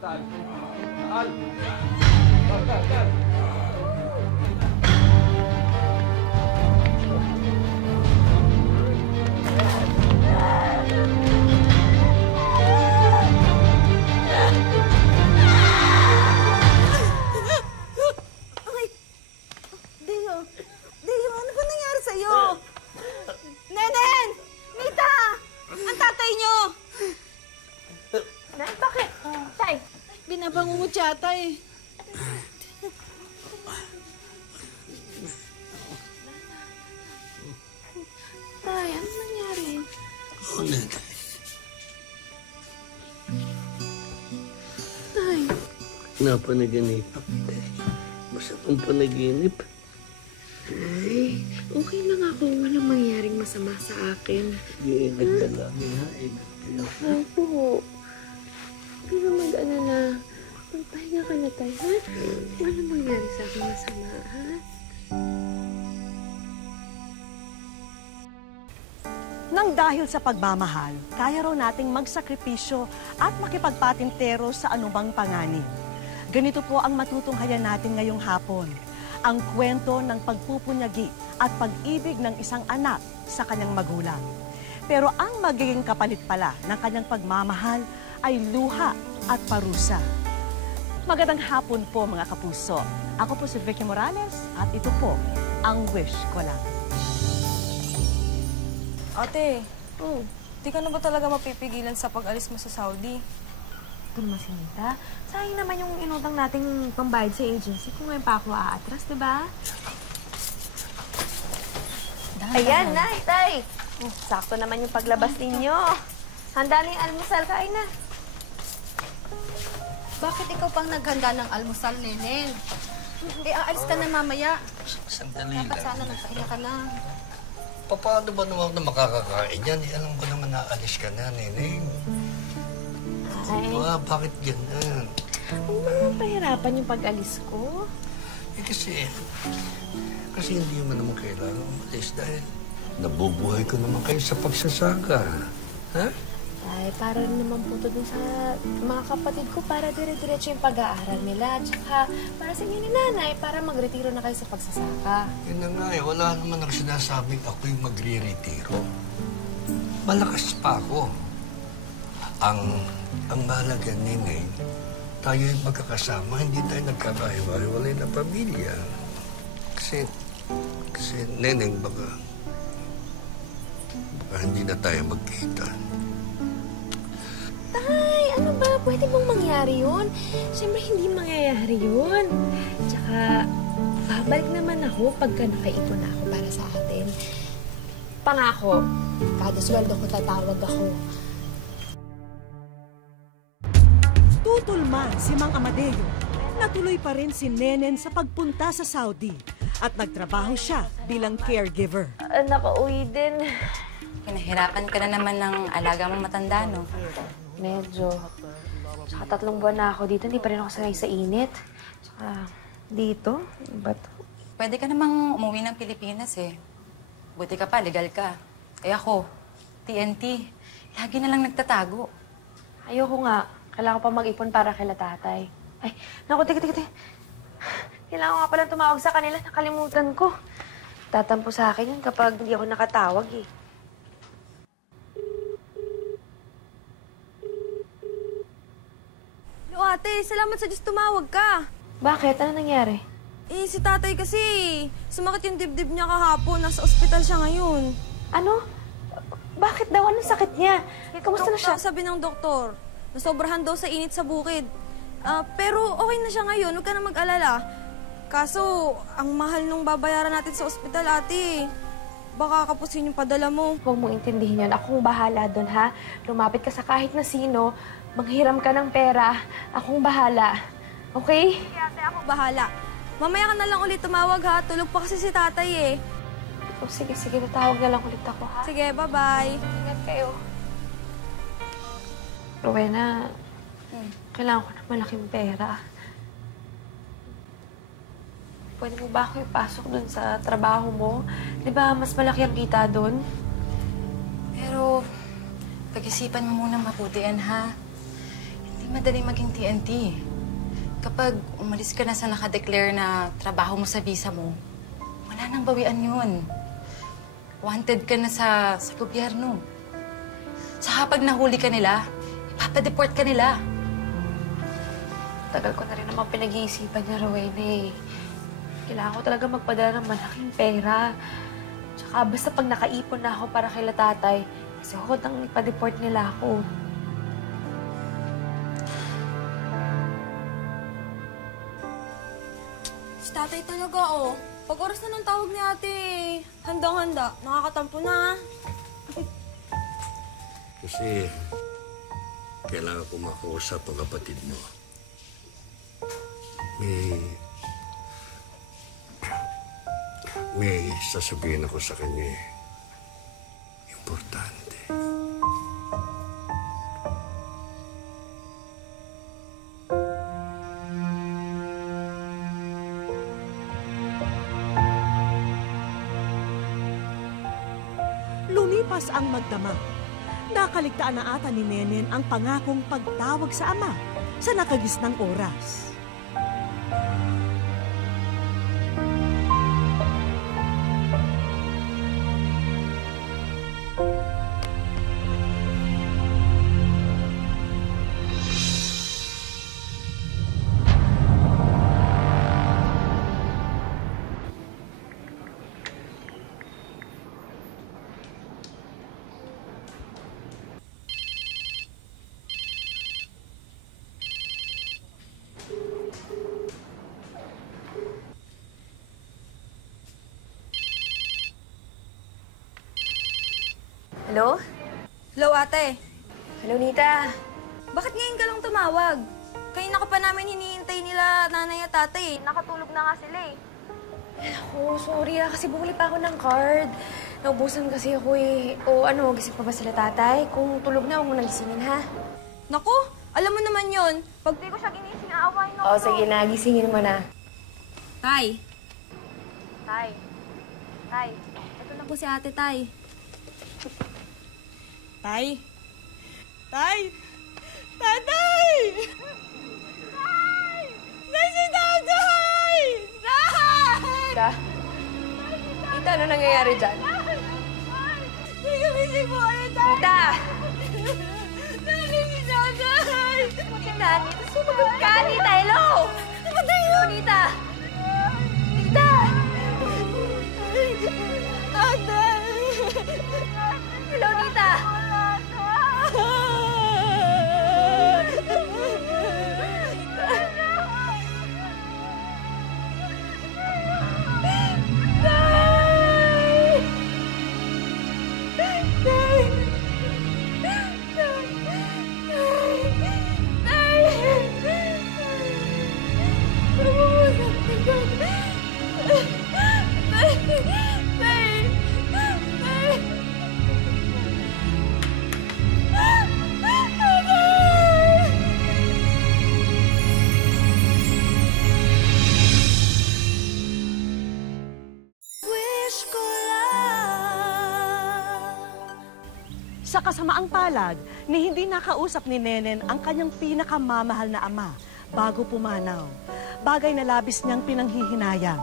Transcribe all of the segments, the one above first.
Tal. Tal. Tal. Deo, ano ba nangyari sa'yo? Nenen! Mita! Ang tatay niyo! Nay, bakit? Tay! Binabangungot yata eh. Tay, ano nangyari? Tay. Napanaginip ako. Masakang panaginip. Ay, okay lang ako. Walang mangyaring masama sa akin. Iingat ka lagi, ha? Ingat kayo. Opo. Hindi ka mag-alala. Magpahinga ka na, Tay, ha? Walang mangyari sa akin masama, ha? Nang dahil sa pagmamahal, kaya raw nating magsakripisyo at makipagpatintero sa anumang panganib. Ganito po ang matutunghayan natin ngayong hapon. Ang kwento ng pagpupunyagi at pag-ibig ng isang anak sa kanyang magulang. Pero ang magiging kapalit pala ng kanyang pagmamahal ay luha at parusa. Magandang hapon po mga kapuso. Ako po si Vicky Morales at ito po ang Wish Ko Lang. Ate, di ka na ba talaga mapipigilan sa pag-alis mo sa Saudi? Ito naman si Nita. Sayang naman yung inutang nating pambayad sa agency kung ngayon pa ako aatras, di ba? Ayan, Nay, Tay. Sakto naman yung paglabas ninyo. Handa na yung almusal. Kain na. Bakit ikaw pang naghanda ng almusal, Nenen? Aalis ka na mamaya. Sandali Dapat lang. sana nagpahinga ka na. Paano ba naman na makakakain yan? Alam ko naman na alis ka na, Neneng. Ay, Bakit ganyan? huwag mo naman pahirapan yung pag-alis ko. Kasi hindi mo naman kailangan umalis dahil nabubuhay ko naman kayo sa pagsasaka. Ha? Ay, para rin naman po ito dun sa mga kapatid ko para dire-diretso yung pag-aaral nila. Tsaka para sa inyo ni Nanay, para magretiro na kayo sa pagsasaka. Yun na nga eh, wala naman ako sinasabing ako'y magre-retiro. Malakas pa ako. Ang mahalaga, Neneng, tayo'y magkakasama, hindi tayo nagkakahiwalay na pamilya. Kasi Neneng, baka hindi na tayo magkita. Tay, ano ba? Pwede bang mangyari yun? Siyempre, hindi mangyayari yun. Tsaka, babalik naman ako pagka nakaipon na ako para sa atin. Pangako, kada sweldo ko tatawag ako. Tutulman si Mang Amadeo. Natuloy pa rin si Nenen sa pagpunta sa Saudi at nagtrabaho siya bilang caregiver. Nakauwi din. Pinahirapan ka na naman ng alaga mong matanda, no? Medyo. Tsaka 3 buwan na ako dito, hindi pa rin ako sanay sa init. Tsaka dito, iba to. Pwede ka namang umuwi ng Pilipinas, eh. Buti ka pa, legal ka. Eh ako, TNT. Lagi na lang nagtatago. Ayoko nga. Kailangan ko pa mag-ipon para kay tatay. Ay, naku, tika. Kailangan ko nga palang tumawag sa kanila. Nakalimutan ko. Tatampo sa akin yun kapag hindi ako nakatawag, eh. Hello, ate. Salamat sa Diyos tumawag ka. Bakit? Ano nangyari? Eh, si tatay kasi, sumakit yung dibdib niya kahapon. Nasa ospital siya ngayon. Ano? Bakit daw? Anong sakit niya? Kamusta na siya? Sabi ng doktor, nasobrahan daw sa init sa bukid. Pero okay na siya ngayon. Huwag ka na mag-alala. Kaso, ang mahal nung babayaran natin sa ospital, ate. Baka kapusin yung padala mo. Huwag mong intindihin yun. Akong bahala doon, ha? Lumapit ka sa kahit na sino. Manghiram ka ng pera. Akong bahala. Okay? Sige, ate. Ako bahala. Mamaya ka na lang ulit tumawag, ha? Tulog pa kasi si tatay, eh. O, sige. Tatawag na lang ulit ako, ha? Sige, bye-bye. Ingat kayo. Rowena, kailangan ko ng malaking pera. Pwede mo ba ako ipasok dun sa trabaho mo? Di ba mas malaki ang kita dun? Pero, pag-isipan mo muna mabuti yan, ha? Hindi madaling maging TNT. Kapag umalis ka na sa nakadeclare na trabaho mo sa visa mo, wala nang bawian yun. Wanted ka na sa gobyerno. Saka pag nahuli ka nila, ipapadeport ka nila. Tagal ko na rin naman pinag-iisipan niya, Rowena eh. Kailangan ko talaga magpadala ng malaking pera. Tsaka basta pag nakaipon na ako para kay tatay, kasi hotang ipa-deport nila ako. Si tatay talaga, oh. Pag oras na ng tawag ni ate, handang-handa. Nakakatampo na. Kasi kailangan ko makausap ang kapatid mo. May sasabihin ako sa kanya eh. Importante. Lumipas ang magdamag. Nakaligtaan na ata ni Nenen ang pangakong pagtawag sa ama sa nakagisnang oras. Hello? Hello, ate. Hello, Nita. Bakit ngayon ka lang tumawag? Kanina ka pa namin hinihintay nila nanay at tatay. Nakatulog na nga sila eh. Ako, sorry kasi bumili pa ako ng card. Naubusan kasi ako eh. O ano, gising pa ba sila tatay? Kung tulog na, huwag mo nagisingin ha. Naku, alam mo naman yon. Pag di ko siya ginising, aawain ako. O sige na, gisingin mo na. Tay. Tay. Tay. Ito na po si ate, Tay. Tay. Tay. Tatay! Tay! Tay si tatay! Tay! Nita, ano nangyayari dyan? Tay, gumising po kayo, Tay! Nita! Tay, si tatay! Nita, Nita, sumagot ka! Nita, hello! Namatay Hello, Nita! Nita! Tatay! Hello, Nita! Sa kasamaang palad, ni hindi nakausap ni Nenen ang kanyang pinakamamahal na ama bago pumanaw. Bagay na labis niyang pinanghihinayang.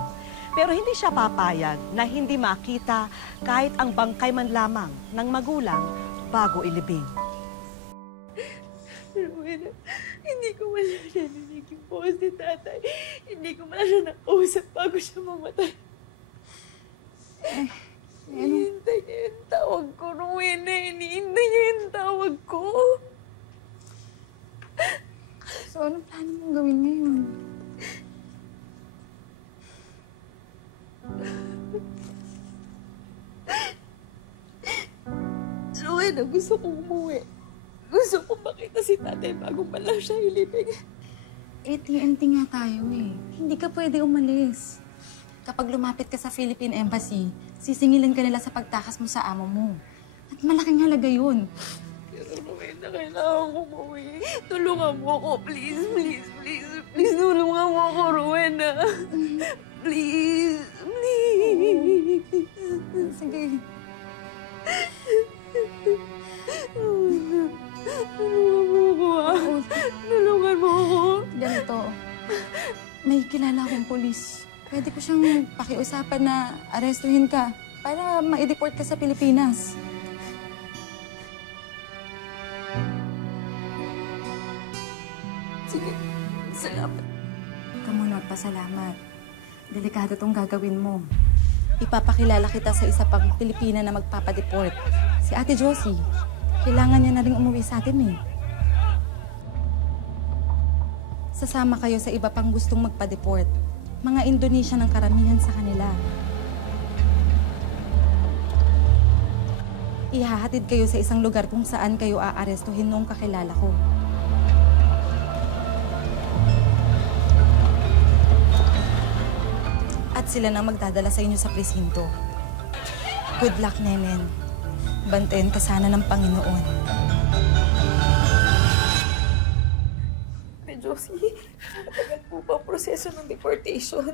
Pero hindi siya papayag na hindi makita kahit ang bangkay man lamang ng magulang bago ilibing. Rowena, hindi ko wala narinig yung post ni tatay. Hindi ko wala siya nakausap bago siya mamatay. Hinihintay niya yung tawag ko, Rowena. Hinihintay niya yung tawag ko. So, anong plano mong gawin ngayon? Rowena, gusto kong umuwi. Gusto kong makita si tatay bago pa lang siya ilibing. Eh, TNT nga tayo eh. Hindi ka pwede umalis. Kapag lumapit ka sa Philippine Embassy, sisingilin ka nila sa pagtakas mo sa amo mo. At malaking halaga yun. Pero Rowena, kailangan ko umuwi. Tulungan mo ako, please, please, please. Please, tulungan mo ako, Rowena. Please, please. Sige. Rowena, tulungan mo ako, ah. Tulungan may kilala akong polis. Pwede ko siyang pakiusapan na arestuhin ka para ma-deport ka sa Pilipinas. Sige, salamat. Ikaw muna magpasalamat. Delikado tong gagawin mo. Ipapakilala kita sa isa pang Pilipina na magpapadeport. Si Ate Josie. Kailangan niya na rin umuwi sa atin eh. Sasama kayo sa iba pang gustong magpa-deport. Mga Indonesian ang karamihan sa kanila. Ihahatid kayo sa isang lugar kung saan kayo aarestuhin noong kakilala ko. At sila nang magdadala sa inyo sa presinto. Good luck, Nenen. Bantayan ka sana ng Panginoon. Josie, matagal po ba ang proseso ng deportation?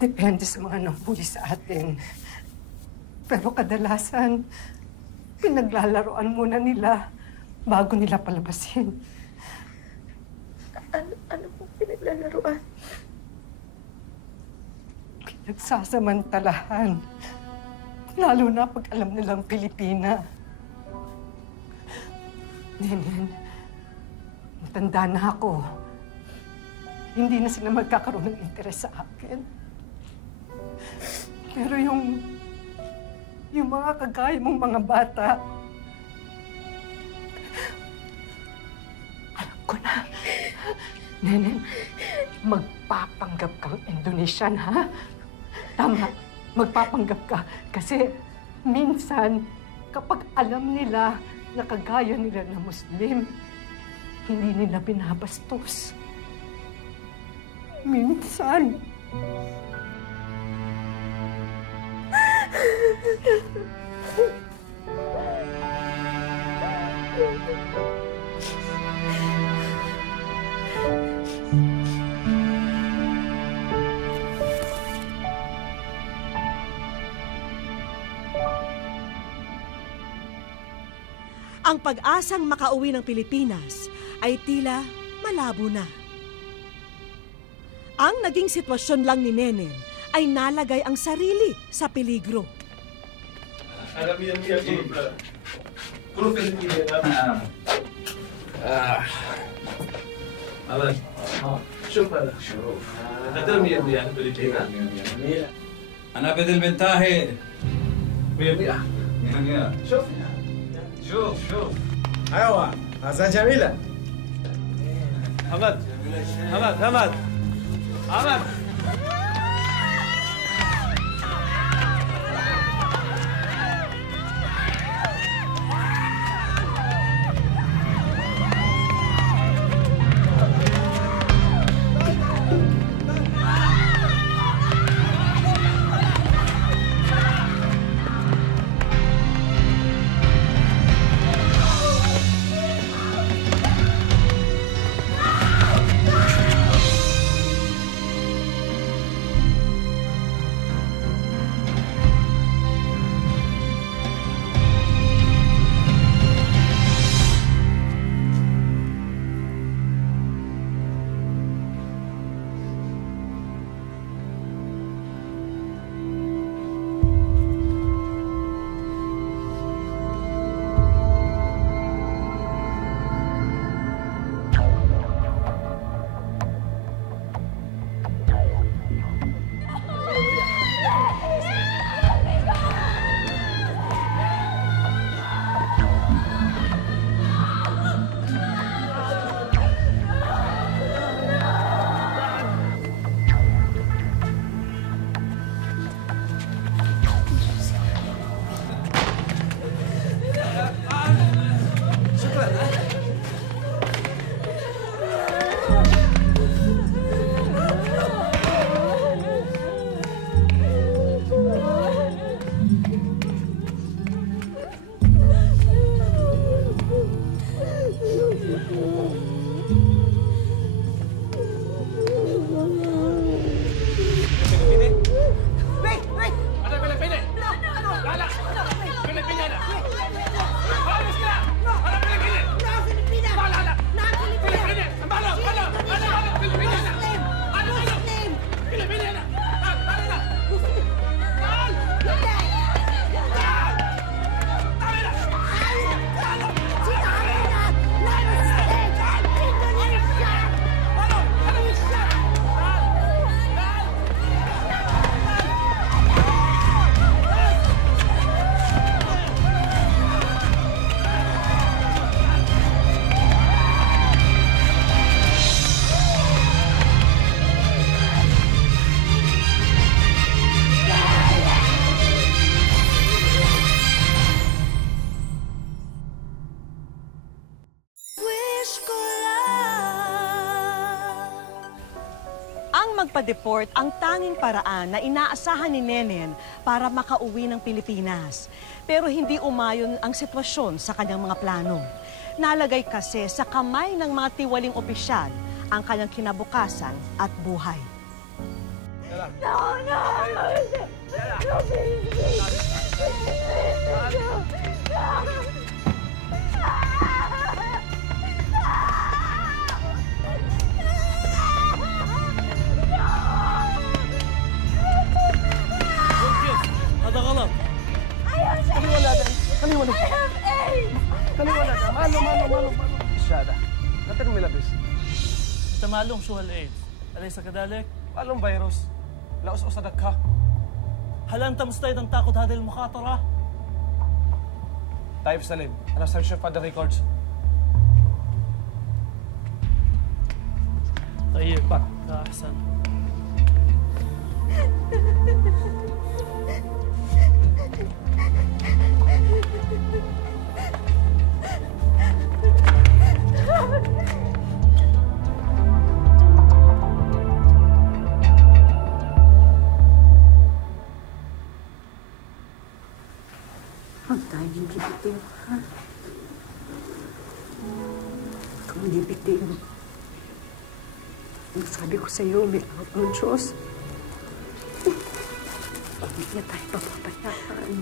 Depende sa mga nanghuli sa atin. Pero kadalasan, pinaglalaroan muna nila bago nila palabasin. Ano pong pinaglalaroan? Pinagsasamantalahan. Lalo na pag alam nilang Pilipina. Nenen, matanda na ako. Hindi na sila magkakaroon ng interes sa akin. Pero yung mga kagaya mong mga bata, alam ko na. Nenen, magpapanggap kang Indonesian, ha? Tama, magpapanggap ka. Kasi minsan, kapag alam nila na kagaya nila na Muslim, hindi nila binabastos. Minsan. Ang pag-asang makauwi ng Pilipinas ay tila malabo na. Ang naging sitwasyon lang ni Nenen ay nalagay ang sarili sa peligro. Alan, شوف هذا شوف قدر 100 فلبينا 100 أنا بدل بنتاهي 100 شوف شوف ايوه هذا جميله حمد حمد magpa-deport ang tanging paraan na inaasahan ni Nenen para makauwi ng Pilipinas. Pero hindi umayon ang sitwasyon sa kanyang mga plano. Nalagay kasi sa kamay ng mga tiwaling opisyal ang kanyang kinabukasan at buhay. هذا غلط. خليه ولادة، خليه ولادة. خليه ولادة، ماله. الشهادة، لا ترمي لبس. أنت معلوم شو هالإيدز، أليس كذلك؟ معلوم فيروس، لا أصدقها. هل أنت مستعد أن تأخذ هذه المخاطرة؟ طيب سليم، أنا سأشوف هذا الريكوردز. طيب، لا أحسن. Huwag tayo yung bibitiw, ha? Huwag kang bibitiw. Ang sabi ko sa'yo, may awat ng Diyos. Hindi niya tayo papabayaan.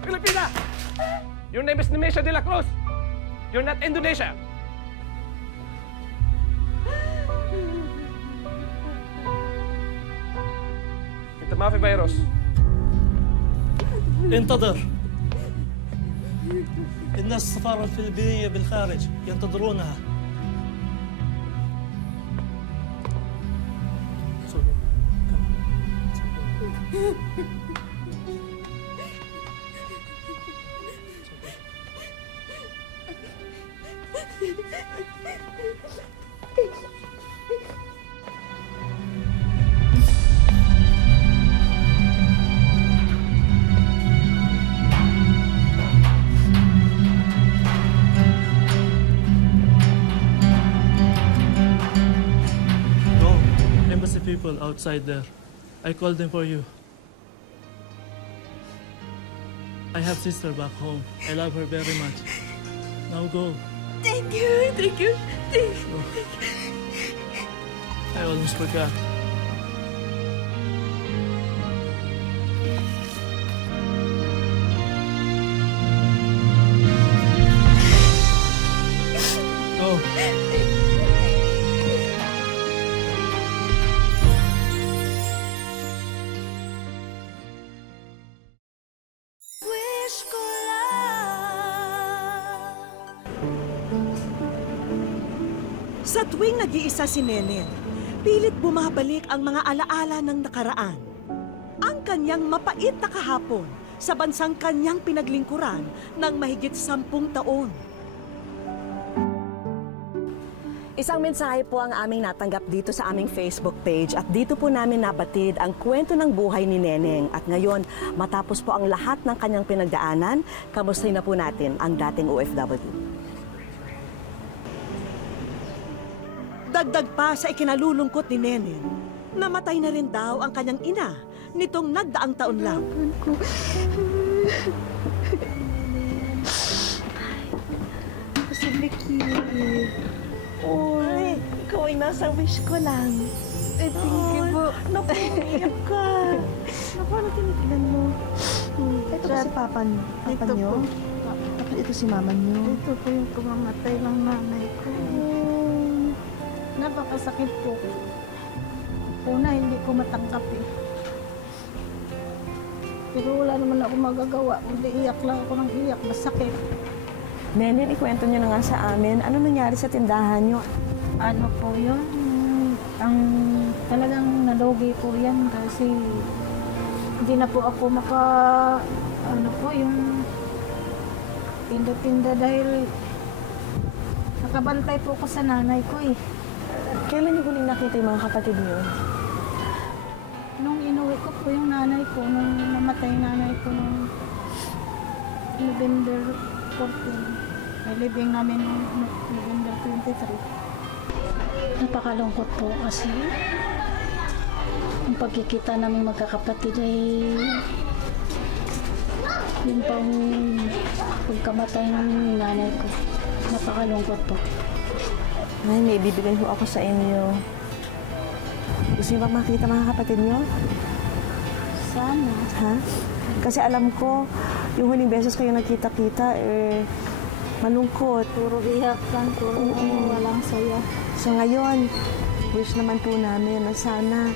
Filipina! Your name is Nemesha de la Cruz. You're not Indonesia. انت ما في فيروس. انتظر. الناس السفارة الفلبينية بالخارج ينتظرونها. People outside there. I called them for you. I have sister back home. I love her very much. Now go. Thank you. I almost forgot. Go. Sa tuwing nag-iisa si Nenen, pilit bumabalik ang mga alaala ng nakaraan. Ang kanyang mapait na kahapon sa bansang kanyang pinaglingkuran ng mahigit 10 taon. Isang mensahe po ang aming natanggap dito sa aming Facebook page at dito po namin nabatid ang kwento ng buhay ni Neneng. At ngayon, matapos po ang lahat ng kanyang pinagdaanan, kamustahin na po natin ang dating OFW. Dagdag pa sa ikinalulungkot ni Neneng, Namatay na rin daw ang kanyang ina nitong nagdaang taon lang. Si Vicky. Uy, ikaw ay nasa wish ko lang. Thank you po. Naku, iyak ka. Naku, ano tinitignan mo? Ito ba si Papa niyo? Tapos ito si Mama niyo? Ito po yung kumamatay ng nanay ko. Napakasakit po. Una, hindi ko matanggap eh. Pero wala naman ako magagawa. Hindi iyak lang ako ng iyak. Masakit. Nenen, ikwento niyo na nga sa amin. Ano nangyari sa tindahan niyo? Ano po yun? Ang talagang nalugi po yan kasi hindi na po ako ano po yung tinda-tinda dahil nakabantay po ko sa nanay ko eh. Kailan niyo huling nakita yung mga kapatid niyo? Nung inuwi ko po yung nanay ko, nung namatay yung nanay ko nung November 14. May libing namin nung November 23. Napakalungkot po kasi ang pagkikita namin magkakapatid ay yung pang pagkamatay ng nanay ko. Napakalungkot po. Ay, may ibibigay ho ako sa inyo. Gusto niyo ba makita mga kapatid niyo? Sana. Ha? Kasi alam ko, yung huling beses kayo nagkita-kita, malungkot. Puro iyak lang, puro walang saya. So ngayon, wish naman po namin na sana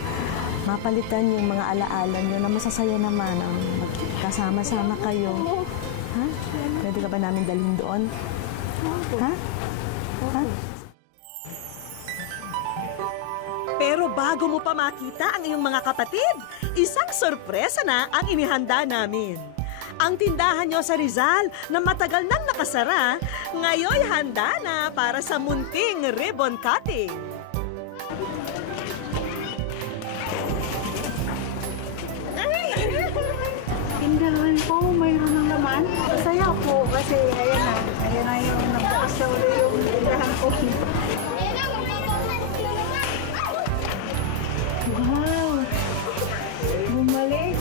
mapalitan yung mga alaala nyo na masasaya naman ang magkasama-sama kayo. Ha? Pwede ka ba namin dalhin doon? Ha? Ha? Pero bago mo pa makita ang iyong mga kapatid, isang sorpresa na ang inihanda namin. Ang tindahan nyo sa Rizal na matagal nang nakasara, ngayon handa na para sa munting ribbon cutting. Tindahan po, mayroon ng laman. Masaya po kasi ayan na yung nagbukas na uli yung tindahan ko. Wow! Bumalik!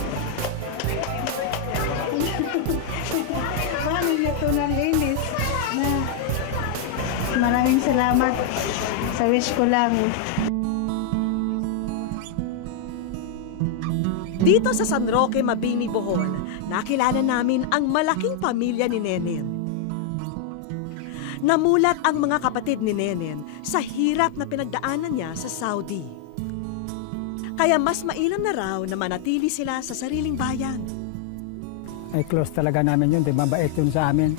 Mami, ito na linis. Maraming salamat sa wish ko lang. Dito sa San Roque, Mabini, Bohol, nakilala namin ang malaking pamilya ni Nenen. Namulat ang mga kapatid ni Nenen sa hirap na pinagdaanan niya sa Saudi. Kaya mas mainam na raw na manatili sila sa sariling bayan. Ay close talaga namin yun, di mabait yun sa amin.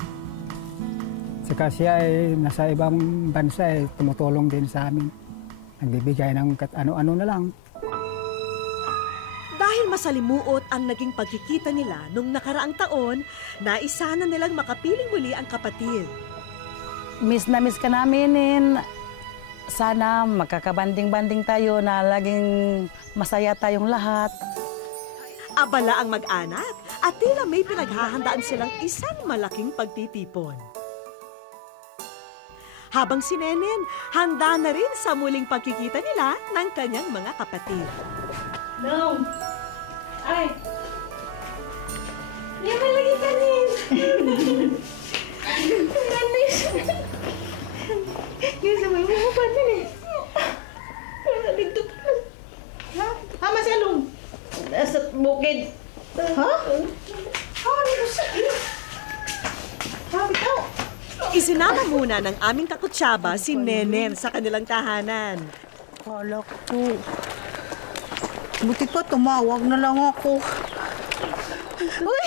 Saka siya ay nasa ibang bansa ay tumutulong din sa amin. Nagbibigay ng ano-ano na lang. Dahil masalimuot ang naging pagkikita nila nung nakaraang taon, naisa na nilang makapiling muli ang kapatid. Miss na miss ka namin. Sana magkakabanding-banding tayo na laging masaya tayong lahat. Abala ang mag-anak at tila may pinaghahandaan silang isang malaking pagtitipon. Habang si Nenen, handa na rin sa muling pagkikita nila ng kanyang mga kapatid. Nong! Ay! Hindi mo lagi kanin! Kanis! Yung sabay mo pa din eh. Dito ka. Ha? Masyalong? Sa bukid. Ha? Ano mo sa iyo? Ha, bitaw? Isinama muna ng aming kakutsaba si Nenen sa kanilang tahanan. Kala ko. Buti pa, tumawag na lang ako. Uy!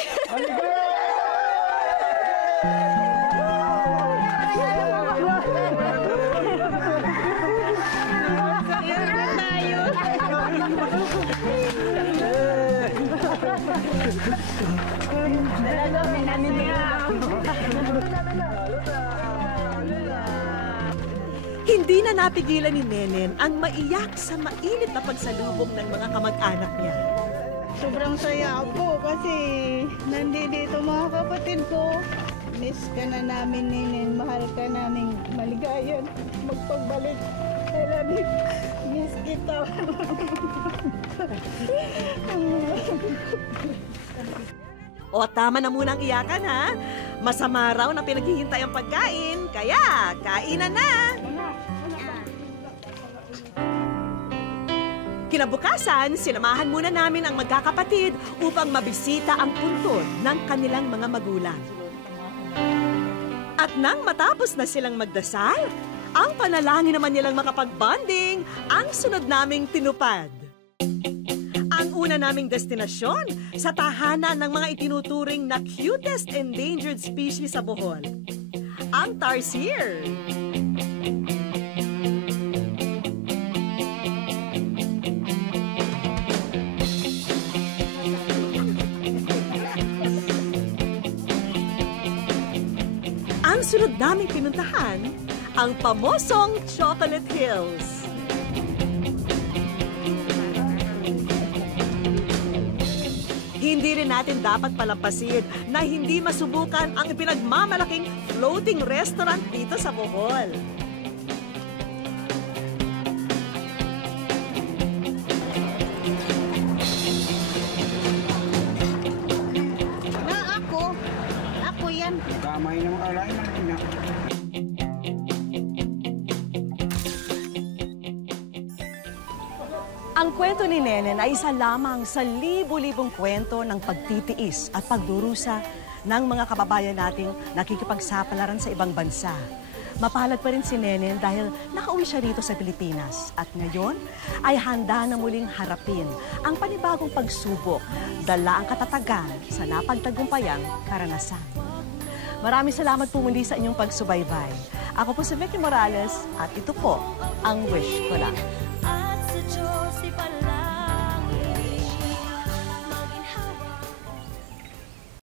Hindi na napigilan ni Nenen ang maiyak sa mainit na pagsalubong ng mga kamag-anak niya. Sobrang saya ako kasi nandito mga kapatid ko. Miss ka na namin, Nenen. Mahal ka namin. Maligayan. Magpagbalik. I love you. Miss kita. O tama na munang iyakan ha. Masama raw na pinaghihintay ang pagkain, kaya kainan na. Kinabukasan, sinamahan muna namin ang magkakapatid upang mabisita ang puntod ng kanilang mga magulang. At nang matapos na silang magdasal, ang panalangin naman nilang makapag-bonding ang sunod naming tinupad. Ang una naming destinasyon sa tahanan ng mga itinuturing na cutest endangered species sa Bohol, ang tarsier. Ang sunod naming pinuntahan, ang pamosong Chocolate Hills. Hindi rin natin dapat palampasin na hindi masubukan ang pinagmamalaking floating restaurant dito sa Bohol. Ako yan. Kamay ng alay na niya. Ang kwento ni Nenen ay isa lamang sa libu-libong kwento ng pagtitiis at pagdurusa ng mga kababayan nating nakikipagsapalaran sa ibang bansa. Mapalad pa rin si Nenen dahil nakauwi siya rito sa Pilipinas at ngayon ay handa na muling harapin ang panibagong pagsubok, dala ang katatagan sa napagtagumpayang karanasan. Maraming salamat po muli sa inyong pagsubaybay. Ako po si Vicky Morales at ito po ang Wish Ko Lang. At sa Diyos ipalala